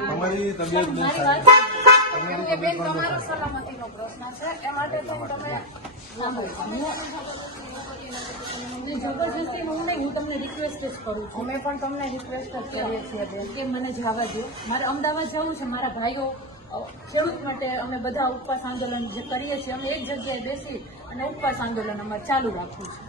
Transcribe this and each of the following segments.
તમારી તબિયત બહુ મારી સારી વાત કેમ કે બેન તમારો સલામતીનો પ્રશ્ન છે એ માટે થઈને તમે જબરજસ્તી હું નહીં, હું તમને રિક્વેસ્ટ જ કરું છું. અમે પણ તમને રિક્વેસ્ટ જ કરીએ છીએ બેન કે મને જવા દો. મારે અમદાવાદ જવું છે. મારા ભાઈઓ ખેડૂત માટે અમે બધા ઉપવાસ આંદોલન જે કરીએ છીએ, અમે એક જગ્યાએ બેસી અને ઉપવાસ આંદોલન અમારે ચાલુ રાખવું છે.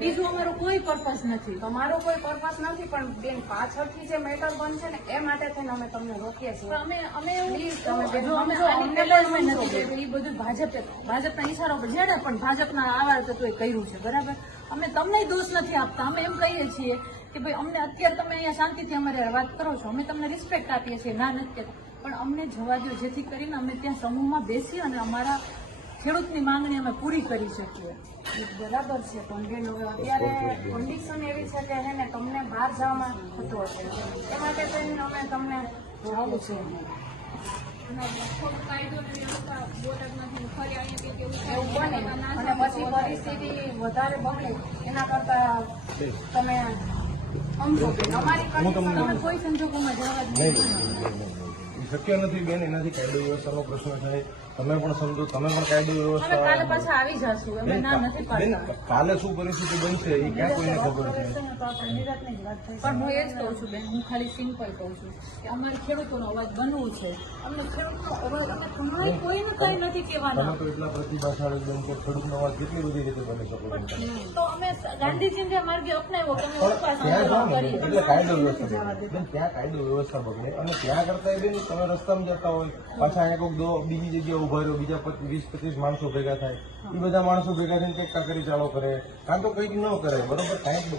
બીજું અમારો કોઈ પર્પઝ નથી. તમારો કોઈ પર્પસ નથી, પણ બેન પાછળથી જે મેટર બનશે ને એ માટે થઈને અમે તમને રોકીએ છીએ. પણ અમે એવું તમે બેન જો અમે સમજો, આની અમને પહેલા પણ અમે સમજો. નથી કર્યું. એ બધું ભાજપના ઈશારો પર જેને પણ ભાજપના આવા તો એ કર્યું છે, બરાબર. અમે તમને દોષ નથી આપતા. અમે એમ કહીએ છીએ કે ભાઈ અમને અત્યારે તમે અહીંયા શાંતિથી અમારે વાત કરો છો, અમે તમને રિસ્પેક્ટ આપીએ છીએ, ના નથી કહેતા, પણ અમને જવા દો, જેથી કરીને અમે ત્યાં સમૂહમાં બેસી અને અમારા ખેડૂતની માંગણી અમે પૂરી કરી શકીએ. બરાબર છે, પણ બેન હવે અત્યારે કન્ડિશન એવી છે કે હે ને તમને બહાર જવામાં થતું હશે, એ માટે થઈને અમે તમને જવું છે. એવું બને અને પછી પરિસ્થિતિ વધારે બગડે એના કરતા તમે સમજો બેન અમારી તમને- તમે કોઈ સંજોગોમાં જવા જ નહીં નહીં. શક્ય નથી બેન. એનાથી કાયદો વ્યવસ્થાનો પ્રશ્ન થાય. તમે પણ સમજો, તમે પણ કાયદો અમે કાલે વ્યવસ્થા પાછા આવી જશું. અમે ના નથી બેન, પાડતા. કાલે શું પરિસ્થિતિ બનશે એ ક્યાં કોઈને ખબર છે. તો આપણે નિરાંતની જ વાત થઈ પણ હું એ જ કહું છું બેન, હું ખાલી સિમ્પલ કહું છું કે અમારે ખેડૂતોનો અવાજ બનવું છે. અમને ખેડૂતનો અવાજ અમે તમારે કોઈને કઈ નથી તમે કહેવાના. તો એટલા પ્રતિભાશાળી બેન કે ખેડૂતનો અવાજ કેટલી બધી રીતે બની શકો છો. તો અમે ગાંધીજીને જે માર્ગે અપનાવ્યો કે અમે ઉપવાસ ત્યાં જાઓ આંદોલન ને કરીએ. એટલે કાયદો વ્યવસ્થા બગડે. બેન, ત્યાં કાયદો વ્યવસ્થા બગડે અને ત્યાં કરતા બેન તમે રસ્તામાં જતા હોય, પાછા અહીંયા કોઈક બીજી જગ્યાએ ઉભા રહ્યો, બીજા 20-25 માણસો ભેગા થાય, એ બધા માણસો ભેગા થઈને કંઈક કાકરી ચાલો કરે, કાં તો કંઈક ન કરે, બરોબર. કાંઈક